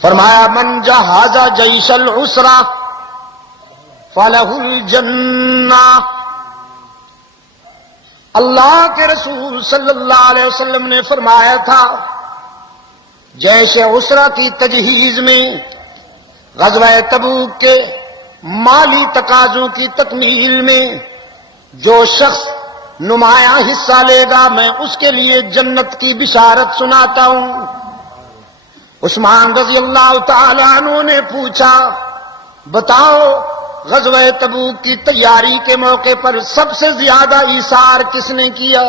فرمایا من جہز جیش العسرہ فلہ الجنہ. اللہ کے رسول صلی اللہ علیہ وسلم نے فرمایا تھا جیش عسرہ کی تجہیز میں، غزوہ تبوک کے مالی تقاضوں کی تکمیل میں جو شخص نمایاں حصہ لے گا میں اس کے لیے جنت کی بشارت سناتا ہوں. عثمان رضی اللہ تعالی عنہ نے پوچھا بتاؤ غزوہ تبوک کی تیاری کے موقع پر سب سے زیادہ ایثار کس نے کیا؟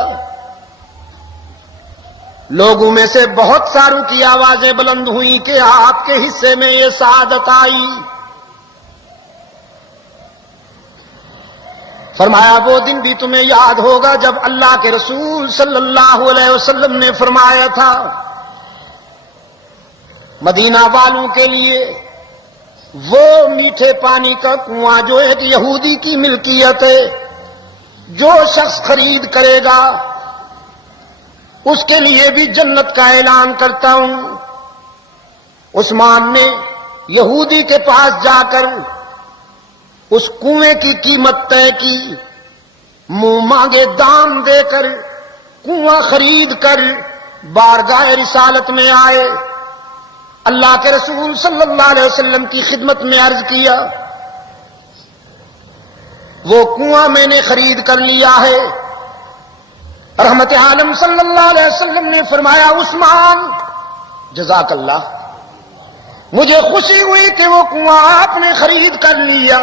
لوگوں میں سے بہت ساروں کی آوازیں بلند ہوئی کہ آپ کے حصے میں یہ سعادت آئی. فرمایا وہ دن بھی تمہیں یاد ہوگا جب اللہ کے رسول صلی اللہ علیہ وسلم نے فرمایا تھا مدینہ والوں کے لیے وہ میٹھے پانی کا کنواں جو ایک یہودی کی ملکیت ہے، جو شخص خرید کرے گا اس کے لیے بھی جنت کا اعلان کرتا ہوں. عثمان نے یہودی کے پاس جا کر اس کنویں کی قیمت طے کی، منہ مانگے دام دے کر کنواں خرید کر بارگاہ رسالت میں آئے. اللہ کے رسول صلی اللہ علیہ وسلم کی خدمت میں عرض کیا وہ کنواں میں نے خرید کر لیا ہے. رحمت عالم صلی اللہ علیہ وسلم نے فرمایا عثمان جزاک اللہ، مجھے خوشی ہوئی کہ وہ کنواں آپ نے خرید کر لیا،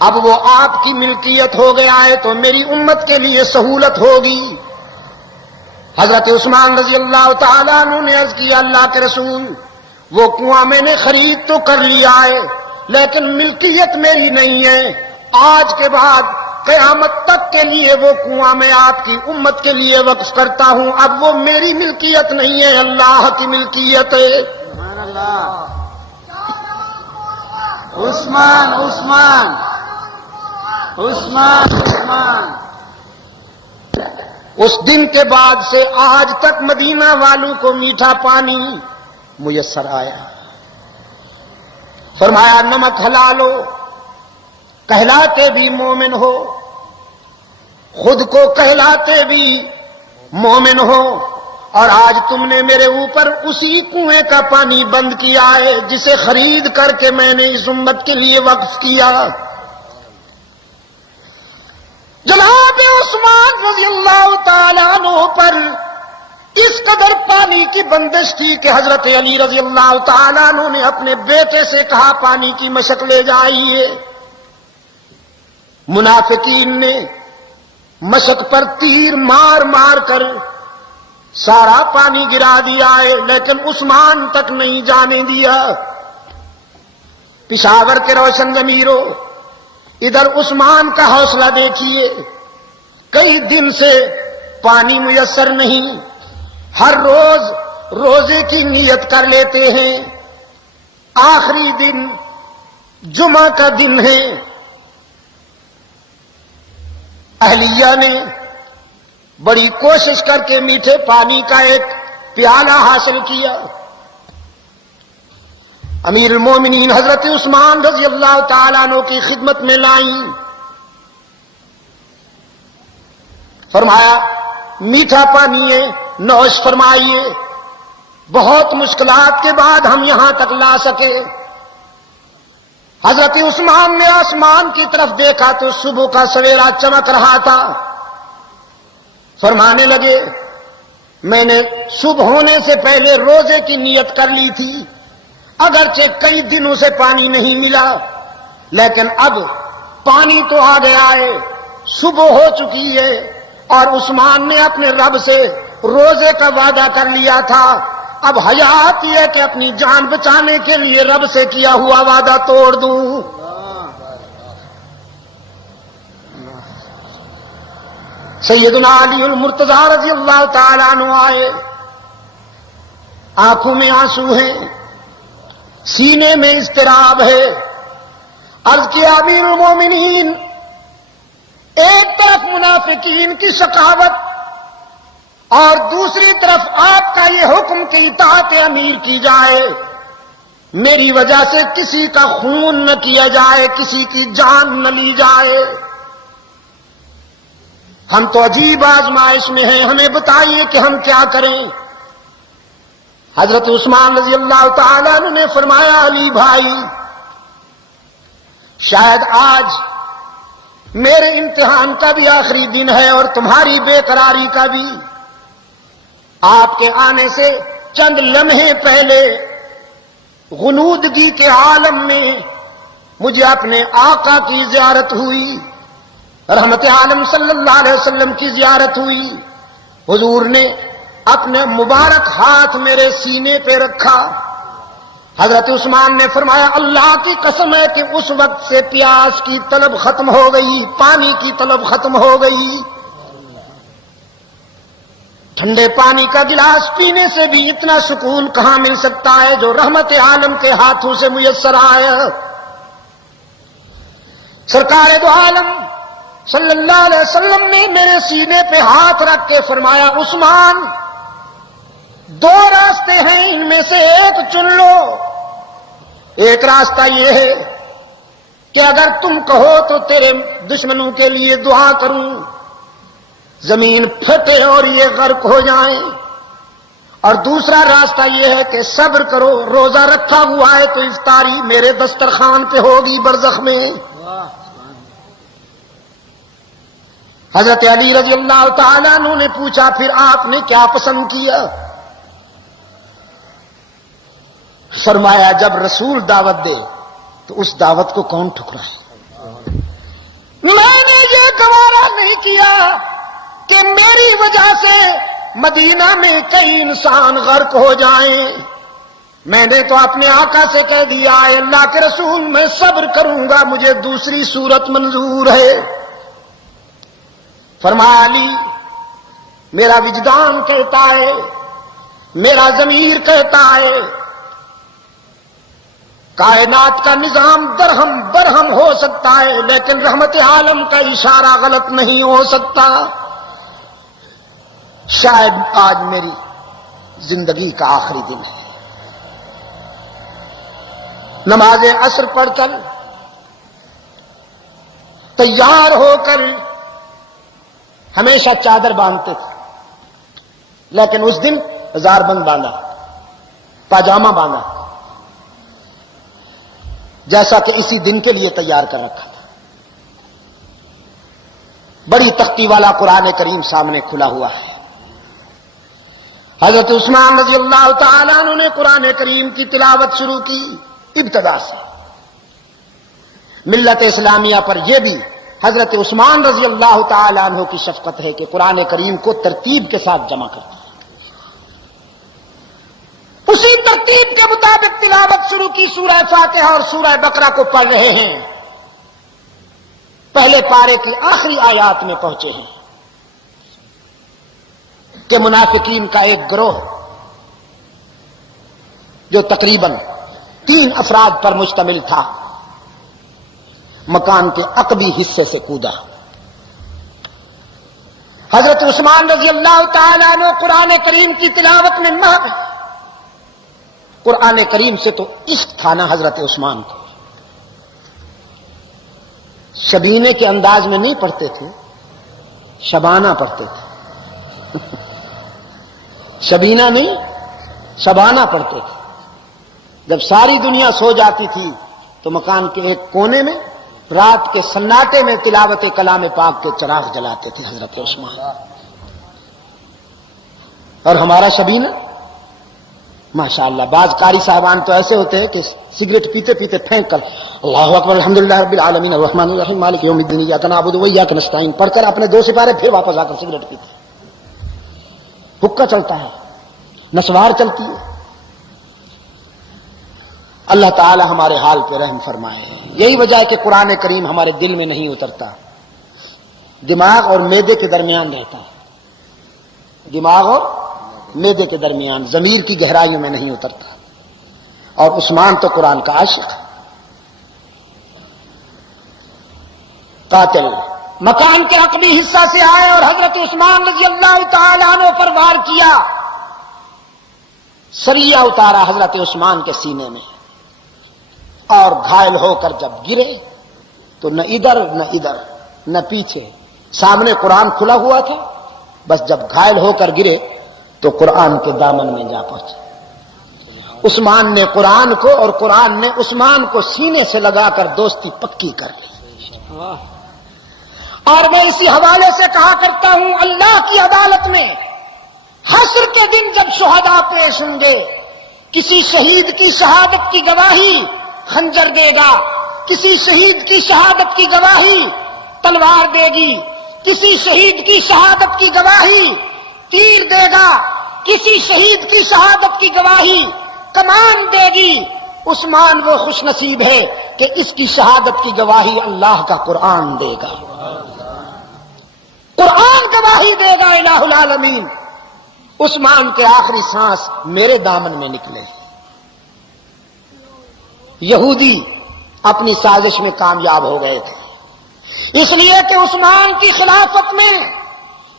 اب وہ آپ کی ملکیت ہو گیا ہے تو میری امت کے لیے سہولت ہوگی. حضرت عثمان رضی اللہ تعالیٰ عنہ نے عرض کیا اللہ کے رسول وہ کنواں میں نے خرید تو کر لیا ہے لیکن ملکیت میری نہیں ہے، آج کے بعد قیامت تک کے لیے وہ کنواں میں آپ کی امت کے لیے وقف کرتا ہوں، اب وہ میری ملکیت نہیں ہے اللہ کی ملکیت ہے. سبحان اللہ. عثمان عثمان عثمان عثمان. اس دن کے بعد سے آج تک مدینہ والوں کو میٹھا پانی میسر آیا. فرمایا نمک حلال ہو، کہلاتے بھی مومن ہو، خود کو کہلاتے بھی مومن ہو، اور آج تم نے میرے اوپر اسی کنویں کا پانی بند کیا ہے جسے خرید کر کے میں نے اس امت کے لیے وقف کیا. جناب عثمان رضی اللہ تعالیٰ عنہ پر اس قدر پانی کی بندش تھی کہ حضرت علی رضی اللہ تعالیٰ عنہ نے اپنے بیٹے سے کہا پانی کی مشق لے جائیے. منافقین نے مشق پر تیر مار مار کر سارا پانی گرا دیا ہے لیکن عثمان تک نہیں جانے دیا. پشاور کے روشن ضمیروں ادھر عثمان کا حوصلہ دیکھیے، کئی دن سے پانی میسر نہیں، ہر روز روزے کی نیت کر لیتے ہیں، آخری دن جمعہ کا دن ہے. اہلیہ نے بڑی کوشش کر کے میٹھے پانی کا ایک پیالہ حاصل کیا. امیر المومنین حضرت عثمان رضی اللہ تعالیٰ عنہ کی خدمت میں لائیں. فرمایا میٹھا پانی ہے نوش فرمائیے. بہت مشکلات کے بعد ہم یہاں تک لا سکے. حضرت عثمان نے آسمان کی طرف دیکھا تو صبح کا سویرا چمک رہا تھا. فرمانے لگے میں نے صبح ہونے سے پہلے روزے کی نیت کر لی تھی، اگرچہ کئی دنوں سے پانی نہیں ملا لیکن اب پانی تو آ گیا ہے، صبح ہو چکی ہے، اور عثمان نے اپنے رب سے روزے کا وعدہ کر لیا تھا. اب حیات یہ ہے کہ اپنی جان بچانے کے لیے رب سے کیا ہوا وعدہ توڑ دوں. سیدنا علی المرتضی رضی اللہ تعالیٰ عنہ آئے، آنکھوں میں آنسو ہیں، سینے میں اضطراب ہے. عرض کیا امیر المومنین، ایک طرف منافقین کی سخاوت اور دوسری طرف آپ کا یہ حکم کہ اطاعت امیر کی جائے، میری وجہ سے کسی کا خون نہ کیا جائے، کسی کی جان نہ لی جائے۔ ہم تو عجیب آزمائش میں ہیں، ہمیں بتائیے کہ ہم کیا کریں۔ حضرت عثمان رضی اللہ تعالیٰ عنہ نے فرمایا، علی بھائی، شاید آج میرے امتحان کا بھی آخری دن ہے اور تمہاری بے قراری کا بھی۔ آپ کے آنے سے چند لمحے پہلے غنودگی کے عالم میں مجھے اپنے آقا کی زیارت ہوئی، رحمت عالم صلی اللہ علیہ وسلم کی زیارت ہوئی۔ حضور نے اپنے مبارک ہاتھ میرے سینے پہ رکھا۔ حضرت عثمان نے فرمایا، اللہ کی قسم ہے کہ اس وقت سے پیاس کی طلب ختم ہو گئی، پانی کی طلب ختم ہو گئی۔ ٹھنڈے پانی کا گلاس پینے سے بھی اتنا سکون کہاں مل سکتا ہے جو رحمت عالم کے ہاتھوں سے میسر آیا۔ سرکار دو عالم صلی اللہ علیہ وسلم نے میرے سینے پہ ہاتھ رکھ کے فرمایا، عثمان، دو راستے ہیں، ان میں سے ایک چن لو۔ ایک راستہ یہ ہے کہ اگر تم کہو تو تیرے دشمنوں کے لیے دعا کروں، زمین پھٹے اور یہ غرق ہو جائیں، اور دوسرا راستہ یہ ہے کہ صبر کرو، روزہ رکھا ہوا ہے تو افطاری میرے دسترخوان پہ ہوگی برزخ میں۔ حضرت علی رضی اللہ تعالیٰ عنہ نے پوچھا، پھر آپ نے کیا پسند کیا؟ فرمایا، جب رسول دعوت دے تو اس دعوت کو کون ٹھکرائے؟ میں نے یہ گوارا نہیں کیا کہ میری وجہ سے مدینہ میں کئی انسان غرق ہو جائیں۔ میں نے تو اپنے آقا سے کہہ دیا، اے اللہ کے رسول، میں صبر کروں گا، مجھے دوسری صورت منظور ہے۔ فرمایا، علی، میرا وجدان کہتا ہے، میرا ضمیر کہتا ہے، کائنات کا نظام درہم برہم ہو سکتا ہے لیکن رحمت عالم کا اشارہ غلط نہیں ہو سکتا۔ شاید آج میری زندگی کا آخری دن ہے۔ نماز عصر پڑھ کر تیار ہو کر ہمیشہ چادر باندھتے تھے، لیکن اس دن ہزار بند باندھا، پاجامہ باندھا، جیسا کہ اسی دن کے لیے تیار کر رکھا تھا۔ بڑی تختی والا قرآن کریم سامنے کھلا ہوا ہے۔ حضرت عثمان رضی اللہ تعالیٰ عنہ نے قرآن کریم کی تلاوت شروع کی ابتدا سے۔ ملت اسلامیہ پر یہ بھی حضرت عثمان رضی اللہ تعالیٰ عنہ کی شفقت ہے کہ قرآن کریم کو ترتیب کے ساتھ جمع کرتا ہے۔ اسی ترتیب کے مطابق تلاوت شروع کی، سورہ فاتحہ اور سورہ بقرہ کو پڑھ رہے ہیں، پہلے پارے کی آخری آیات میں پہنچے ہیں کہ منافقین کا ایک گروہ جو تقریباً 3 افراد پر مشتمل تھا، مکان کے عقبی حصے سے کودا۔ حضرت عثمان رضی اللہ تعالیٰ عنہ قرآن کریم کی تلاوت میں مہر۔ قرآن کریم سے تو عشق تھا نا حضرت عثمان کو۔ شبینے کے انداز میں نہیں پڑھتے تھے، شبانہ پڑھتے تھے۔ شبینہ نہیں، شبانہ پڑھتے تھے۔ جب ساری دنیا سو جاتی تھی تو مکان کے ایک کونے میں رات کے سناٹے میں تلاوت کلام پاک کے چراغ جلاتے تھے حضرت عثمان۔ اور ہمارا شبینہ ماشاءاللہ، بعض قاری صاحبان تو ایسے ہوتے ہیں کہ سگریٹ پیتے پیتے پھینک کر اللہ اکبر الحمدللہ رب العالمین الرحمن الرحیم مالک یوم الدین ایاک نعبد و ایاک نستعین پڑھ کر اپنے 2 سپارے پھر واپس آ کر سگریٹ پیتے۔ حکا چلتا ہے، نسوار چلتی ہے۔ اللہ تعالی ہمارے حال پہ رحم فرمائے۔ یہی وجہ ہے کہ قرآن کریم ہمارے دل میں نہیں اترتا، دماغ اور معدے کے درمیان رہتا ہے، دماغ اور معدے کے درمیان، ضمیر کی گہرائیوں میں نہیں اترتا۔ اور عثمان تو قرآن کا عاشق، قاتل مکان کے عقبی حصہ سے آئے اور حضرت عثمان رضی اللہ تعالی عنہ پر وار کیا. سریہ اتارا حضرت عثمان کے سینے میں اور گھائل ہو کر جب گرے تو نہ ادھر نہ پیچھے، سامنے قرآن کھلا ہوا تھا، بس جب گھائل ہو کر گرے تو قرآن کے دامن میں جا پہنچے. عثمان نے قرآن کو اور قرآن نے عثمان کو سینے سے لگا کر دوستی پکی کر لی. اور میں اسی حوالے سے کہا کرتا ہوں، اللہ کی عدالت میں حشر کے دن جب شہداء پیش ہوں گے، کسی شہید کی شہادت کی گواہی خنجر دے گا، کسی شہید کی شہادت کی گواہی تلوار دے گی، کسی شہید کی شہادت کی گواہی تیر دے گا، کسی شہید کی شہادت کی گواہی کمان دے گی. عثمان وہ خوش نصیب ہے کہ اس کی شہادت کی گواہی اللہ کا قرآن دے گا، قرآن گواہی دے گا الہ العالمین. عثمان کے آخری سانس میرے دامن میں نکلے. یہودی اپنی سازش میں کامیاب ہو گئے تھے، اس لیے کہ عثمان کی خلافت میں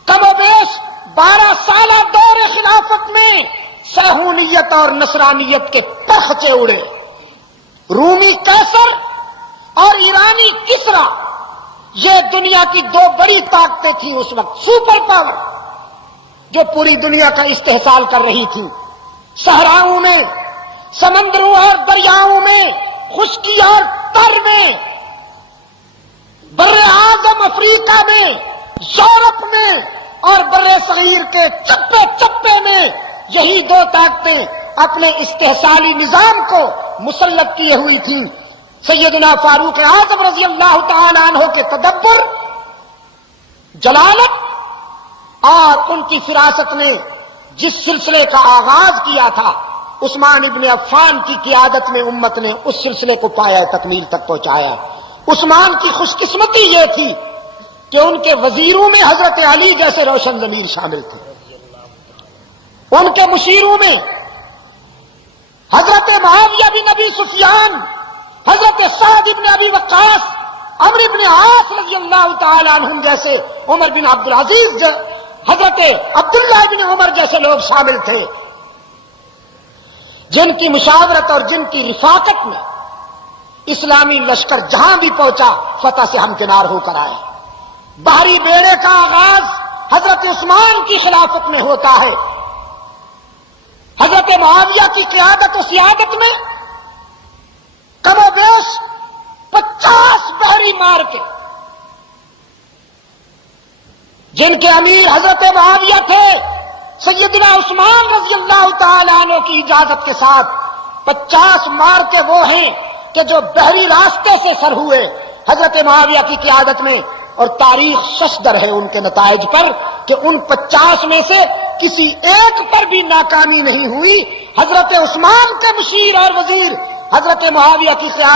کم و بیش 12 سالہ دور خلافت میں صہیونیت اور نصرانیت کے پرخچے اڑے. رومی قیصر اور ایرانی کسرا، یہ دنیا کی 2 بڑی طاقتیں تھیں اس وقت، سپر پاور، جو پوری دنیا کا استحصال کر رہی تھی. صحراؤں میں، سمندروں اور دریاؤں میں، خشکی اور تر میں، بر اعظم افریقہ میں، یورپ میں اور بر صغیر کے چپے چپے میں یہی 2 طاقتیں اپنے استحصالی نظام کو مسلط کیے ہوئی تھیں. سیدنا فاروق اعظم رضی اللہ تعالی عنہ کے تدبر، جلالت اور ان کی فراست نے جس سلسلے کا آغاز کیا تھا، عثمان ابن عفان کی قیادت میں امت نے اس سلسلے کو پایا تکمیل تک پہنچایا. عثمان کی خوش قسمتی یہ تھی کہ ان کے وزیروں میں حضرت علی جیسے روشن ضمیر شامل تھے، ان کے مشیروں میں حضرت معاویہ بن ابی سفیان، حضرت سعد بن ابی وقاص، عمرو بن عاص رضی اللہ تعالی عنہم جیسے، عمر بن عبد العزیز، حضرت عبداللہ بن عمر جیسے لوگ شامل تھے، جن کی مشاورت اور جن کی رفاقت میں اسلامی لشکر جہاں بھی پہنچا فتح سے ہمکنار ہو کر آئے. بحری بیڑے کا آغاز حضرت عثمان کی خلافت میں ہوتا ہے. حضرت معاویہ کی قیادت و سیادت میں کم و بیش 50 بحری مار کے، جن کے امیر حضرت معاویہ تھے، سیدنا عثمان رضی اللہ تعالی عنہ کی اجازت کے ساتھ 50 مار کے وہ ہیں کہ جو بحری راستے سے سر ہوئے حضرت معاویہ کی قیادت میں. اور تاریخ ششدر ہے ان کے نتائج پر کہ ان 50 میں سے کسی ایک پر بھی ناکامی نہیں ہوئی. حضرت عثمان کے مشیر اور وزیر حضرت معاویہ کی قیادت